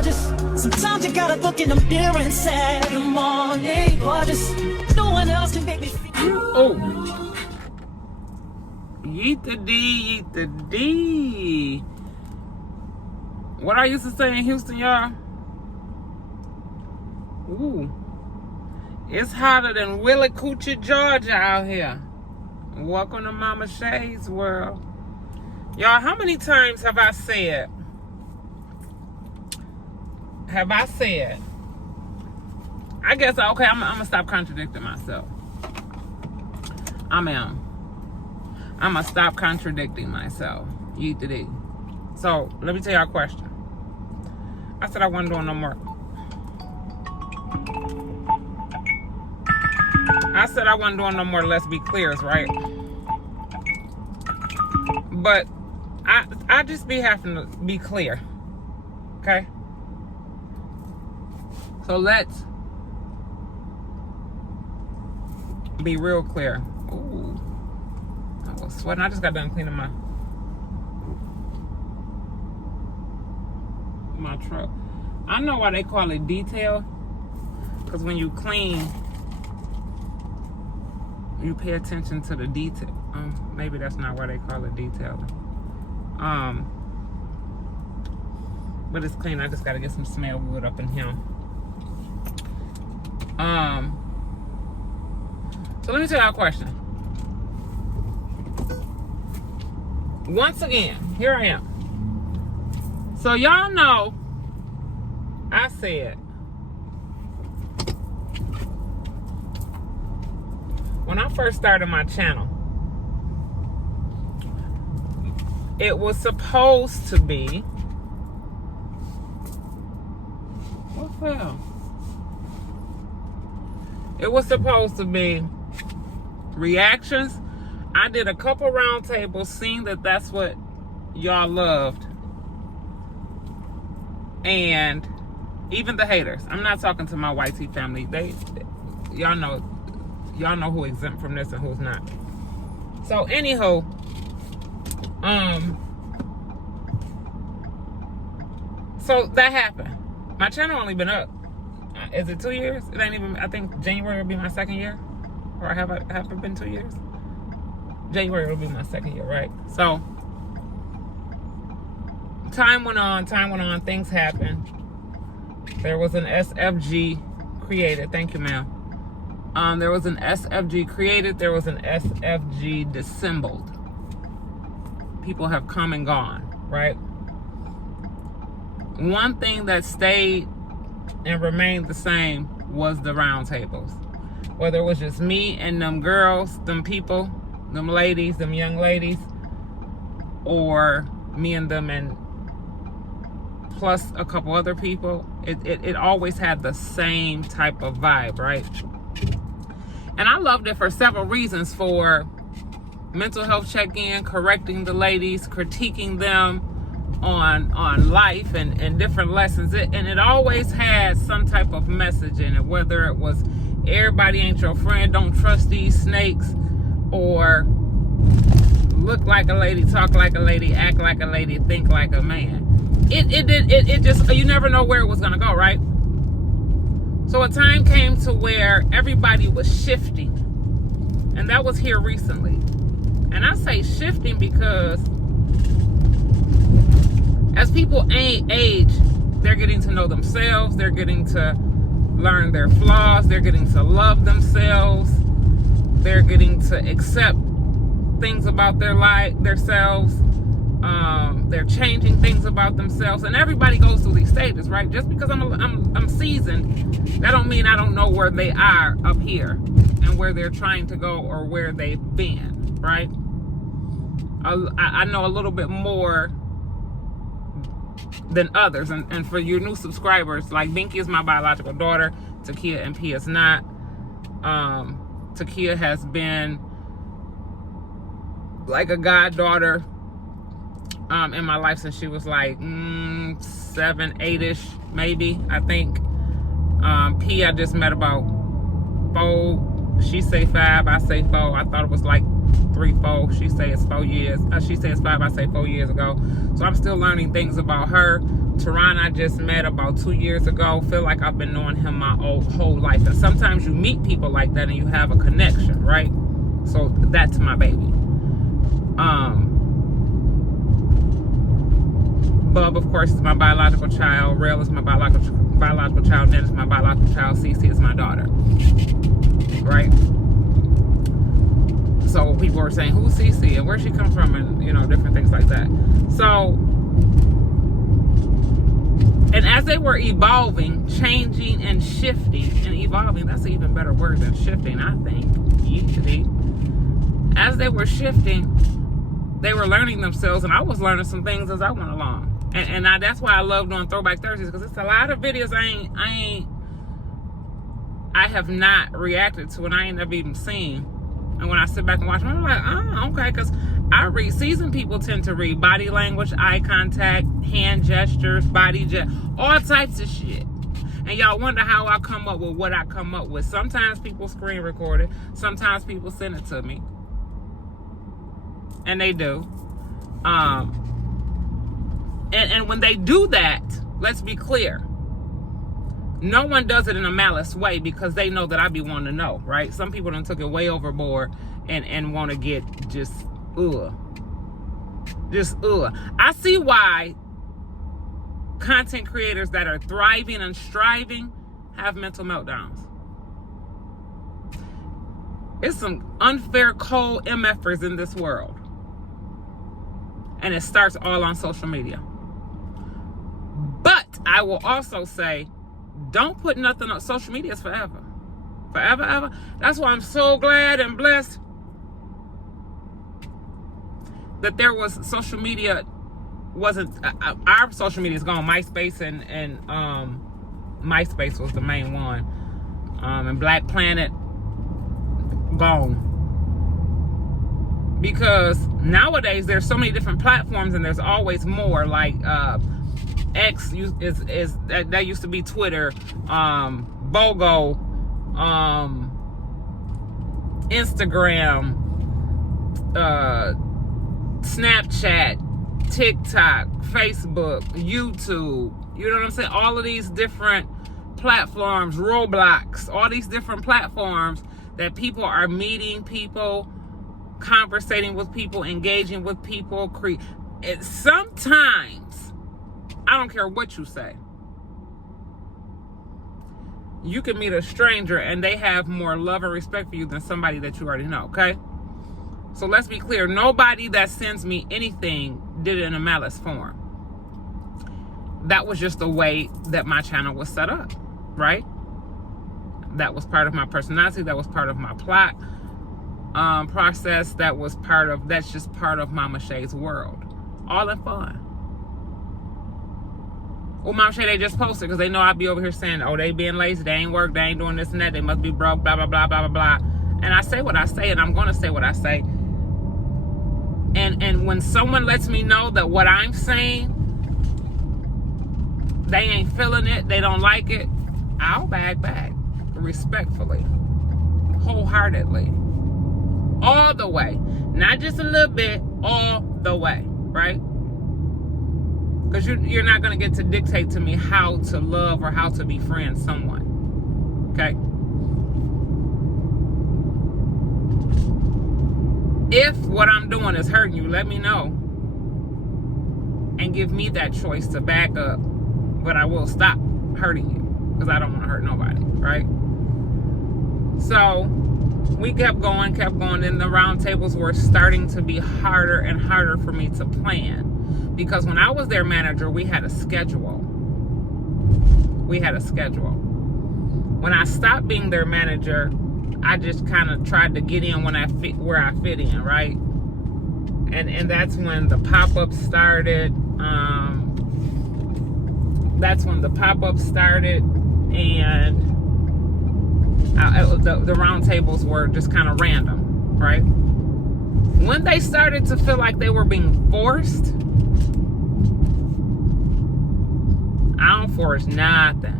gorgeous. Sometimes you gotta look in the mirror and say, good morning, gorgeous. No one else can make me feel. Oh. Yeet the D, yeet the D. What I used to say in Houston, y'all? Ooh. It's hotter than Willie Coochie, Georgia out here. Welcome to Mama Shay's world. Y'all, how many times have I said, I guess, okay, I'm gonna stop contradicting myself. I'm gonna stop contradicting myself. Yeet the D. So, let me tell y'all a question. I said I wasn't doing no more. I said I wasn't doing no more Let's Be Clears, right? But I just be having to be clear. Okay? So let's be real clear. Ooh. I was sweating. I just got done cleaning my truck. I know why they call it detail. Because when you clean, you pay attention to the detail. Maybe that's not why they call it detailing. But it's clean. I just gotta get some smell wood up in here. So let me tell y'all a question. Once again, here I am. So y'all know, I said, when I first started my channel, it was supposed to be, what fell? It was supposed to be reactions. I did a couple round tables, seeing that that's what y'all loved. And even the haters. I'm not talking to my white tea family. Y'all know who exempt from this and who's not. So anyhow, so that happened. My channel only been up. Is it 2 years? It ain't even. I think January will be my second year, or have it been 2 years? January will be my second year, right? So time went on. Things happened. There was an SFG created. Thank you, ma'am. There was an SFG created. There was an SFG dissembled. People have come and gone, right? One thing that stayed and remained the same was the roundtables. Whether it was just me and them girls, them people, them ladies, them young ladies, or me and them and plus a couple other people, it always had the same type of vibe, right? And I loved it for several reasons. For mental health check-in, correcting the ladies, critiquing them on life and different lessons. And it always had some type of message in it, whether it was everybody ain't your friend, don't trust these snakes, or look like a lady, talk like a lady, act like a lady, think like a man. It just, you never know where it was gonna go, right? So a time came to where everybody was shifting, and that was here recently. And I say shifting because as people age, they're getting to know themselves, they're getting to learn their flaws, they're getting to love themselves, they're getting to accept things about their life, themselves. They're changing things about themselves, and everybody goes through these stages, right? Just because I'm seasoned, that don't mean I don't know where they are up here and where they're trying to go or where they've been, right? I know a little bit more than others, and for your new subscribers, like Binky is my biological daughter, Takia and P is not. Takia has been like a goddaughter in my life since she was like 7, 8ish, maybe, I think. P I just met about 4. She say 5, I say 4. I thought it was like 3, 4. She say it's 4 years. She says 5, I say 4 years ago. So I'm still learning things about her. Teron I just met about 2 years ago. Feel like I've been knowing him my whole life. And sometimes you meet people like that and you have a connection, right? So that's my baby. Bub, of course, is my biological child. Rail is my biological child. Ned is my biological child. Cece is my daughter. Right? So people are saying, who's Cece and where she come from, and you know, different things like that. So, and as they were evolving, changing and shifting, and evolving, that's an even better word than shifting, I think. As they were shifting, they were learning themselves, and I was learning some things as I went along. And that's why I love doing Throwback Thursdays, because it's a lot of videos I have not reacted to, and I ain't never even seen. And when I sit back and watch them, I'm like, oh, okay, because I read, seasoned people tend to read body language, eye contact, hand gestures, all types of shit. And y'all wonder how I come up with what I come up with. Sometimes people screen record it. Sometimes people send it to me. And they do. And when they do that, let's be clear. No one does it in a malice way, because they know that I be wanting to know, right? Some people done took it way overboard and want to get just, ugh. I see why content creators that are thriving and striving have mental meltdowns. It's some unfair, cold MFers in this world. And it starts all on social media. But I will also say, don't put nothing on social media. Is forever. Forever, ever. That's why I'm so glad and blessed that there was social media. Wasn't our social media is gone. MySpace and MySpace was the main one. And Black Planet gone. Because nowadays there's so many different platforms, and there's always more. Like X is that used to be Twitter, BOGO, Instagram, Snapchat, TikTok, Facebook, YouTube. You know what I'm saying? All of these different platforms, Roblox, all these different platforms that people are meeting people, conversating with people, engaging with people. Sometimes, I don't care what you say, you can meet a stranger and they have more love and respect for you than somebody that you already know, okay? So let's be clear. Nobody that sends me anything did it in a malice form. That was just the way that my channel was set up, right? That was part of my personality. That was part of my plot process. That's just part of Mama Shay's world. All in fun. Well, Mama Shay, they just posted because they know I'd be over here saying, oh, they being lazy, they ain't work, they ain't doing this and that, they must be broke, blah, blah, blah, blah, blah, blah. And I say what I say, and I'm going to say what I say. And when someone lets me know that what I'm saying, they ain't feeling it, they don't like it, I'll bag back respectfully, wholeheartedly, all the way. Not just a little bit, all the way, right? Because you're not going to get to dictate to me how to love or how to befriend someone. Okay? If what I'm doing is hurting you, let me know. And give me that choice to back up. But I will stop hurting you. Because I don't want to hurt nobody. Right? So, we kept going. And the round tables were starting to be harder and harder for me to plan. Because when I was their manager, we had a schedule. When I stopped being their manager, I just kind of tried to get in where I fit in, right? And that's when the pop-up started. And the round tables were just kind of random, right? When they started to feel like they were being forced, I don't force nothing.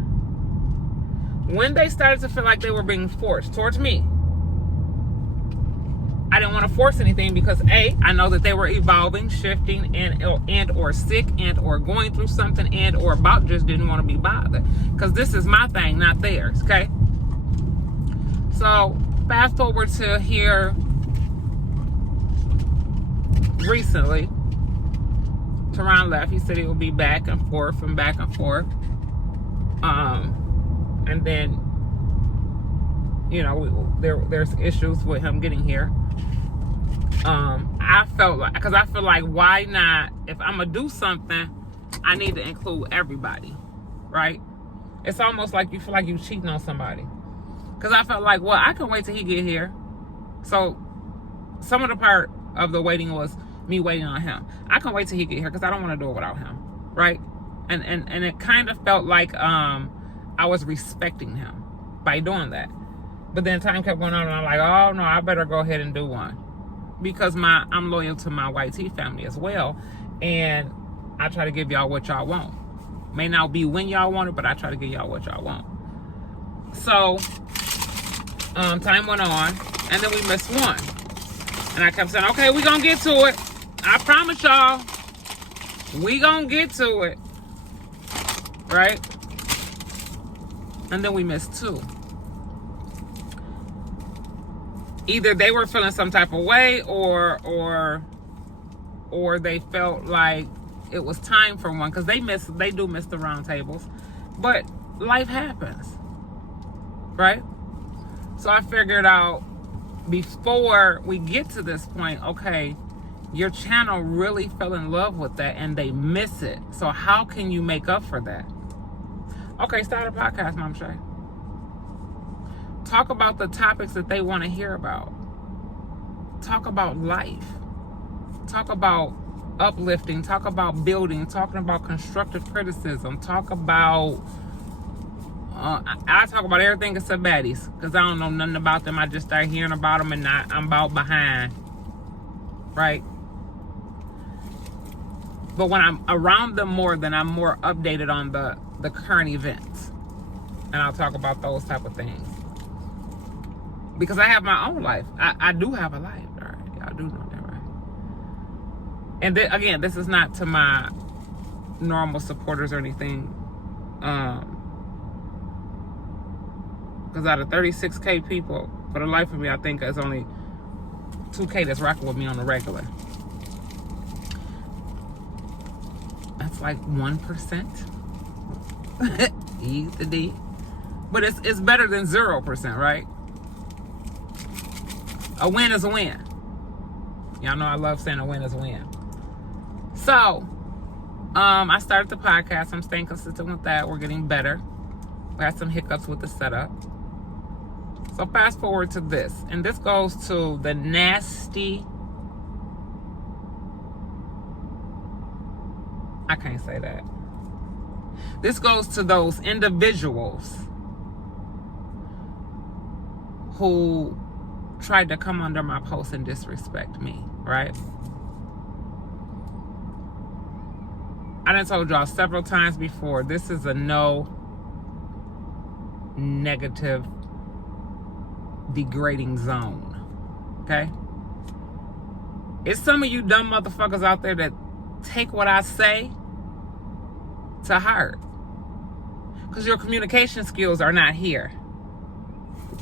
When they started to feel like they were being forced towards me, I didn't want to force anything because A, I know that they were evolving, shifting, and or sick, and or going through something, and or about just didn't want to be bothered. Because this is my thing, not theirs, okay? So fast forward to here recently. Teron left. He said he would be back and forth and back and forth. And then, you know, there's issues with him getting here. I felt like, because I feel like, why not? If I'm gonna do something, I need to include everybody, right? It's almost like you feel like you're cheating on somebody. Because I felt like, well, I can wait till he get here. So some of the part of the waiting was me waiting on him. I can wait till he get here because I don't want to do it without him, right? And it kind of felt like I was respecting him by doing that. But then time kept going on, and I'm like, oh no, I better go ahead and do one, because I'm loyal to my YT family as well, and I try to give y'all what y'all want. May not be when y'all want it, but I try to give y'all what y'all want. So time went on, and then we missed one, and I kept saying, okay, we gonna get to it. I promise y'all, we gonna get to it, right? And then we missed two. Either they were feeling some type of way, or they felt like it was time for one, because they do miss the round tables, but life happens, right? So I figured out before we get to this point, okay, your channel really fell in love with that and they miss it. So how can you make up for that? Okay, start a podcast, Mom Shay. Talk about the topics that they want to hear about. Talk about life. Talk about uplifting. Talk about building. Talking about constructive criticism. Talk about... I talk about everything except baddies, because I don't know nothing about them. I just start hearing about them and I'm about behind. Right? But when I'm around them more, then I'm more updated on the current events. And I'll talk about those type of things. Because I have my own life. I do have a life. All right? Y'all do know that, right? And again, this is not to my normal supporters or anything. Because out of 36K people, for the life of me, I think it's only 2K that's rocking with me on the regular. That's like 1%. E to D. But it's better than 0%, right? A win is a win. Y'all know I love saying a win is a win. So, I started the podcast. I'm staying consistent with that. We're getting better. We had some hiccups with the setup. So fast forward to this. And this goes to the nasty... I can't say that. This goes to those individuals who tried to come under my post and disrespect me, right? I done told y'all several times before, this is a no negative degrading zone, okay? It's some of you dumb motherfuckers out there that take what I say to heart, because your communication skills are not here.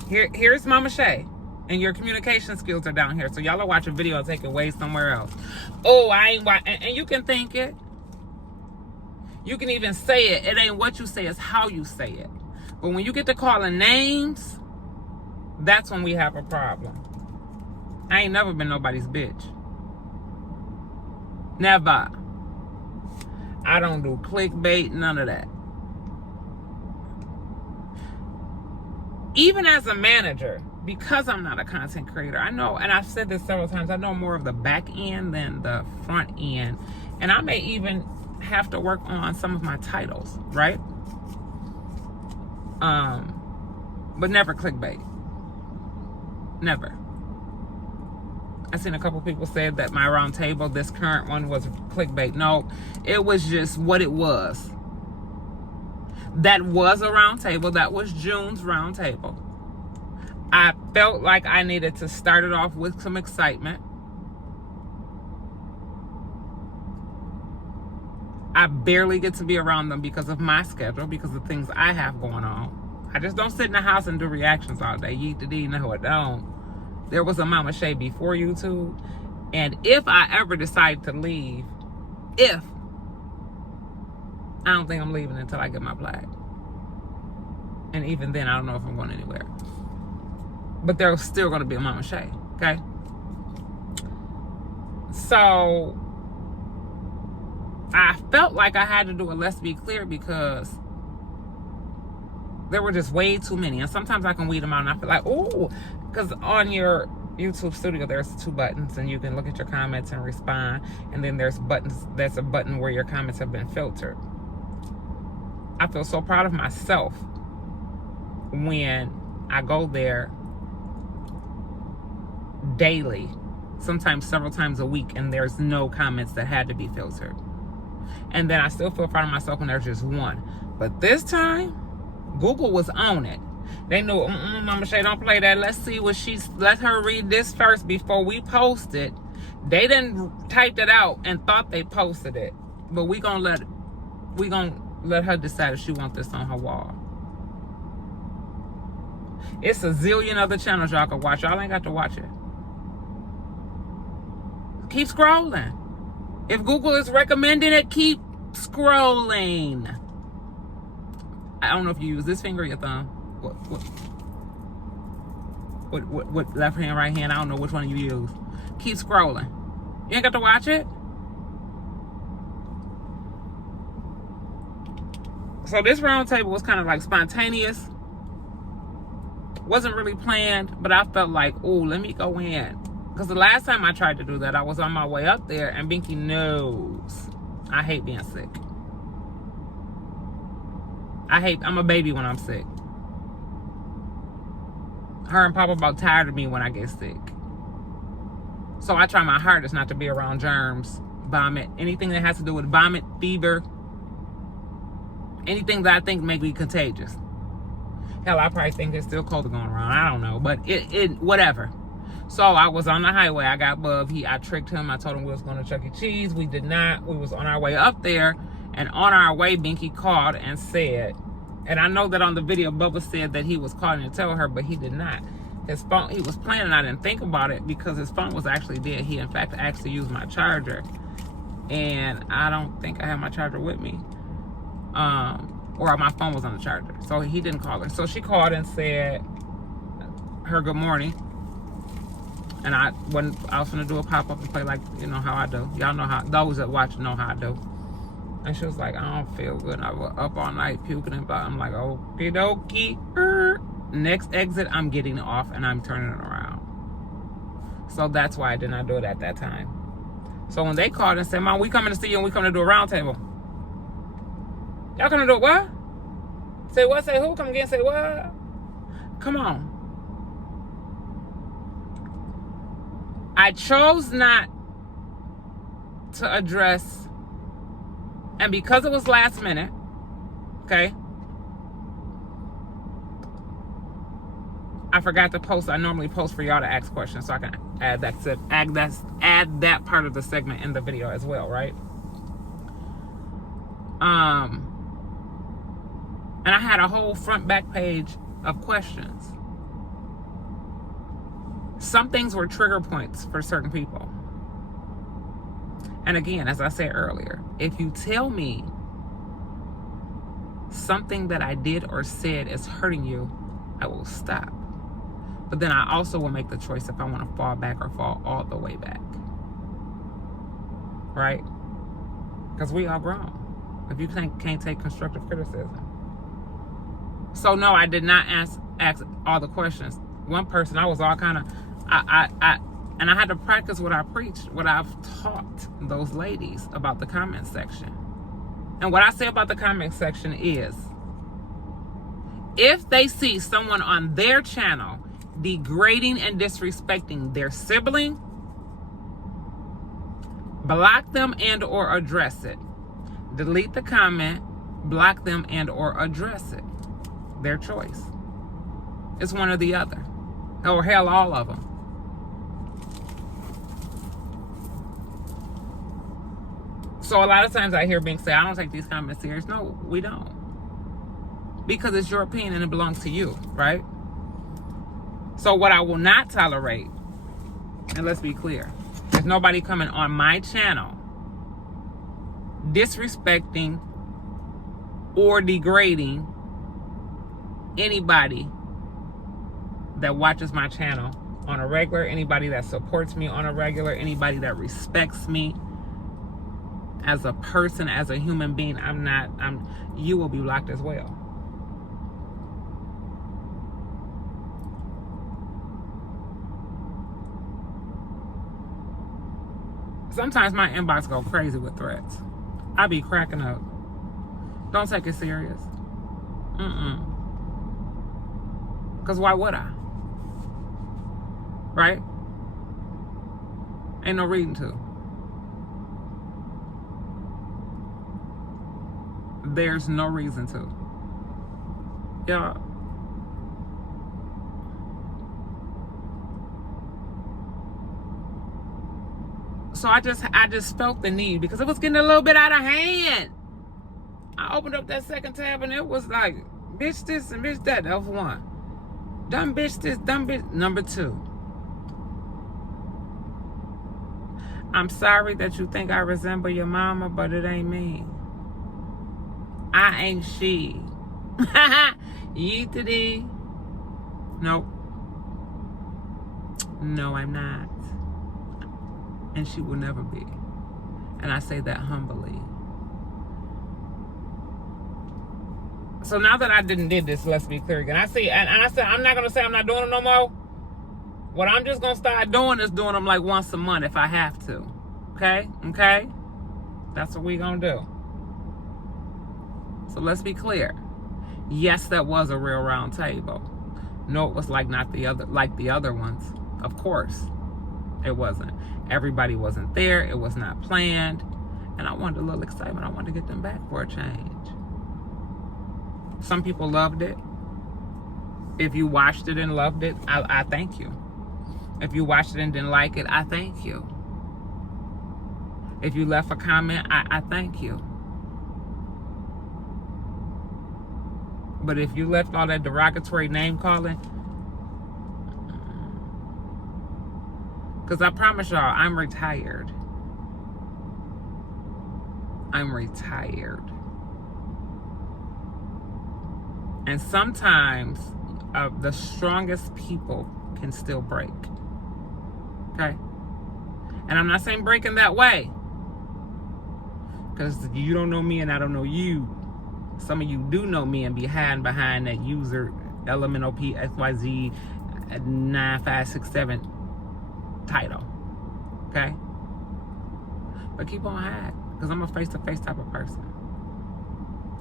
Here's Mama Shay, and your communication skills are down here. So y'all are watching video and take it way somewhere else. Oh, I ain't and you can think it. You can even say it. It ain't what you say, it's how you say it. But when you get to calling names, that's when we have a problem. I ain't never been nobody's bitch. Never. I don't do clickbait, none of that. Even as a manager, because I'm not a content creator, I know, and I've said this several times, I know more of the back end than the front end. And I may even have to work on some of my titles, right? But never clickbait. Never. I seen a couple people say that my round table, this current one, was clickbait. No, it was just what it was. That was a round table. That was June's round table. I felt like I needed to start it off with some excitement. I barely get to be around them because of my schedule, because of things I have going on. I just don't sit in the house and do reactions all day. Yeet to D, no, I don't. There was a Mama Shay before YouTube. And if I ever decide to leave, I don't think I'm leaving until I get my plaque. And even then, I don't know if I'm going anywhere. But there's still going to be a Mama Shay, okay? So I felt like I had to do a Let's Be Clear because there were just way too many. And sometimes I can weed them out and I feel like, oh, because on your YouTube studio, there's 2 buttons and you can look at your comments and respond. And then there's buttons, there's a button where your comments have been filtered. I feel so proud of myself when I go there daily, sometimes several times a week, and there's no comments that had to be filtered. And then I still feel proud of myself when there's just 1. But this time, Google was on it. They knew, Mama Shay, don't play that. Let's see what let her read this first before we post it. They didn't type it out and thought they posted it. But we gonna let her decide if she wants this on her wall. It's a zillion other channels y'all can watch. Y'all ain't got to watch it. Keep scrolling. If Google is recommending it, keep scrolling. I don't know if you use this finger or your thumb. What left hand, right hand? I don't know which one you use. Keep scrolling. You ain't got to watch it. So this round table was kind of like spontaneous. Wasn't really planned, but I felt like, oh, let me go in. Because the last time I tried to do that, I was on my way up there, and Binky knows I hate being sick. I'm a baby when I'm sick. Her and Papa about tired of me when I get sick. So I try my hardest not to be around germs, vomit, anything that has to do with vomit, fever, anything that I think may be contagious. Hell, I probably think there's still COVID going around. I don't know, but whatever. So I was on the highway. I got Bub. I tricked him. I told him we was going to Chuck E. Cheese. We did not. We was on our way up there. And on our way, Binky called and said, and I know that on the video, Bubba said that he was calling to tell her, but he did not. His phone, he was playing, and I didn't think about it because his phone was actually dead. He, in fact, asked to use my charger. And I don't think I have my charger with me. Or my phone was on the charger. So he didn't call her. So she called and said her good morning. And I was going to do a pop-up and play like, you know, how I do. Y'all know how, those that watch know how I do. And she was like, I don't feel good. And I was up all night puking and I'm like, okie dokie. Next exit, I'm getting off and I'm turning it around. So that's why I did not do it at that time. So when they called and said, Mom, we coming to see you and we coming to do a round table. Y'all coming to do what? Say what? Say who? Come again? Say what? Come on. I chose not to address, and because it was last minute, okay, I forgot to post. I normally post for y'all to ask questions, so I can add that part of the segment in the video as well, right? And I had a whole front back page of questions. Some things were trigger points for certain people. And again, as I said earlier, if you tell me something that I did or said is hurting you, I will stop. But then I also will make the choice if I want to fall back or fall all the way back. Right? Because we are grown. If you can't take constructive criticism. So no, I did not ask all the questions. One person, I was all kind of, and I had to practice what I preached, what I've taught those ladies about the comment section. And what I say about the comment section is, if they see someone on their channel degrading and disrespecting their sibling, block them and or address it. Delete the comment, block them and or address it. Their choice. It's one or the other. Or hell, all of them. So a lot of times I hear being said, I don't take these comments serious. No, we don't. Because it's your opinion and it belongs to you, right? So what I will not tolerate, and let's be clear, there's nobody coming on my channel disrespecting or degrading anybody that watches my channel on a regular, anybody that supports me on a regular, anybody that respects me as a person, as a human being. You will be blocked as well. Sometimes my inbox go crazy with threats. I be cracking up. Don't take it serious. Because why would I? Right? Ain't no reason to. There's no reason to. Y'all. So I just felt the need because it was getting a little bit out of hand. I opened up that second tab and it was like, bitch this and bitch that. That was one. Dumb bitch this, dumb bitch. Number 2. I'm sorry that you think I resemble your mama, but it ain't me. I ain't she. Yeetity. Nope. No, I'm not. And she will never be. And I say that humbly. So now that I did this, let's be clear again. I said I'm not gonna say I'm not doing them no more. What I'm just gonna start doing is doing them like once a month if I have to. Okay? Okay? That's what we gonna do. So let's be clear. Yes, that was a real round table. No, it was like the other ones. Of course. It wasn't. Everybody wasn't there. It was not planned. And I wanted a little excitement. I wanted to get them back for a change. Some people loved it. If you watched it and loved it, I thank you. If you watched it and didn't like it, I thank you. If you left a comment, I thank you. But if you left all that derogatory name calling, because I promise y'all, I'm retired. I'm retired. And sometimes the strongest people can still break. Okay? And I'm not saying break in that way. Because you don't know me and I don't know you. Some of you do know me and be hiding behind that user LMNOPXYZ 9567 title. Okay? But keep on hiding. Because I'm a face-to-face type of person.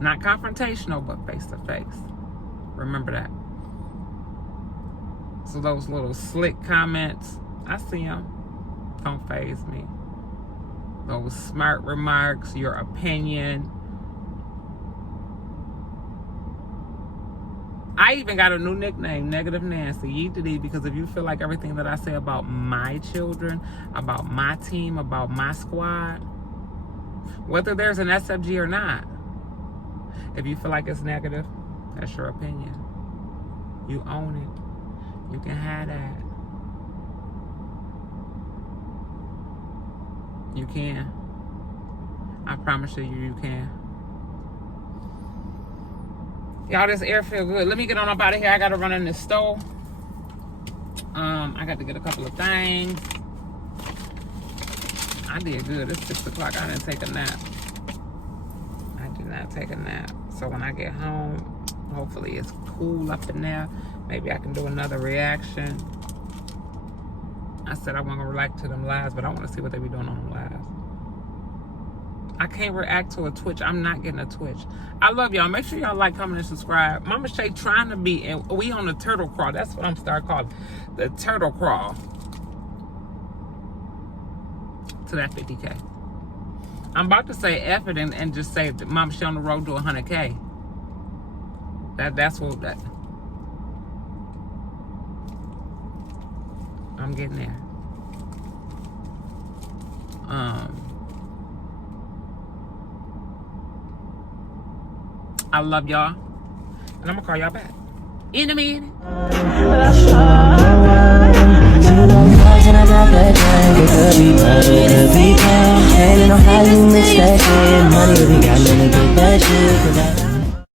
Not confrontational, but face-to-face. Remember that. So those little slick comments, I see them. Don't faze me. Those smart remarks, your opinion. I even got a new nickname, Negative Nancy, Yeetity, because if you feel like everything that I say about my children, about my team, about my squad, whether there's an SFG or not, if you feel like it's negative, that's your opinion. You own it. You can have that. You can. I promise you can. Y'all, this air feel good. Let me get on up out of here. I gotta run in the store. I got to get a couple of things. I did good. It's 6 o'clock. I didn't take a nap. I did not take a nap. So when I get home, hopefully it's cool up in there. Maybe I can do another reaction. I said I wasn't gonna react to them lives, but I want to see what they be doing on them lives. I can't react to a Twitch. I'm not getting a Twitch. I love y'all. Make sure y'all like, comment, and subscribe. Mama Shay trying to be, and we on the turtle crawl. That's what I'm starting calling the turtle crawl to that 50K. I'm about to say F it and just say Mama Shay on the road to 100K. That's what that. I'm getting there. I love y'all. And I'm gonna call y'all back in a minute. And I got that drink. It could be right, it could be down. And I know how you mix that shit. Money, if you got money, get that shit. 'Cause I